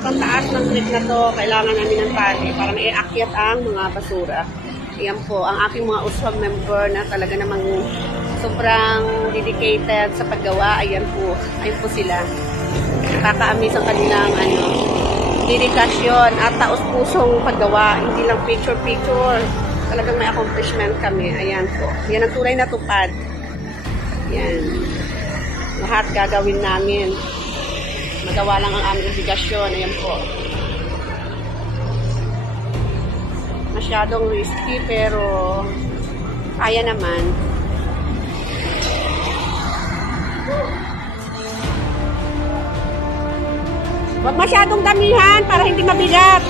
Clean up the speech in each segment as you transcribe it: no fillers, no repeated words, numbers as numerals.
Ang taas ng creek na to, kailangan namin ng tali para maiakyat ang mga basura. Ayan po, ang aking mga USWAG member na talaga namang sobrang dedicated sa paggawa. Ayan po sila. Nakaka-amaze ang kanilang dedikasyon at taos-pusong paggawa. Hindi lang picture-picture. Talagang may accomplishment kami. Ayan po. Yan ang tunay na tupad. Yan. Lahat gagawin namin. Magawa lang ang aming obligasyon. Ayan po. Masyadong risky pero kaya naman. Huwag masyadong damihan para hindi mabigat.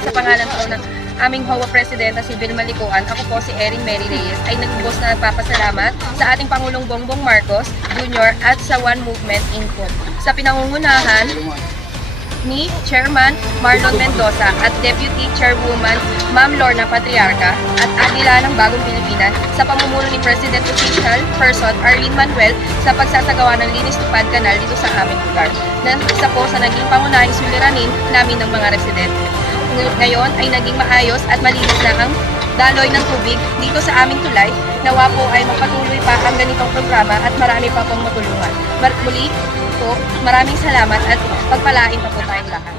Sa pangalan po ng aming HOA Presidenta si Vilma Licuan, ako po si Erin Mary Reyes, ay nagbubos na nagpapasalamat sa ating Pangulong Bongbong Marcos Jr. at sa One Movement Info. Sa pinangungunahan ni Chairman Marlon Mendoza at Deputy Chairwoman Ma'am Lorna Patriarca at Agila ng Bagong Pilipinas sa pamumuno ni President Official Person Arlene Manuel sa pagsasagawa ng linis tupad kanal dito sa aming lugar. Na isa po sa naging pangunahing suliranin namin ng mga residente. Ngayon ay naging maayos at malinis na ang daloy ng tubig dito sa aming tulay. Nawa po ay magpatuloy pa ang ganitong programa at marami pa pong matulungan. Muli po, maraming salamat at pagpalain pa po tayong lahat.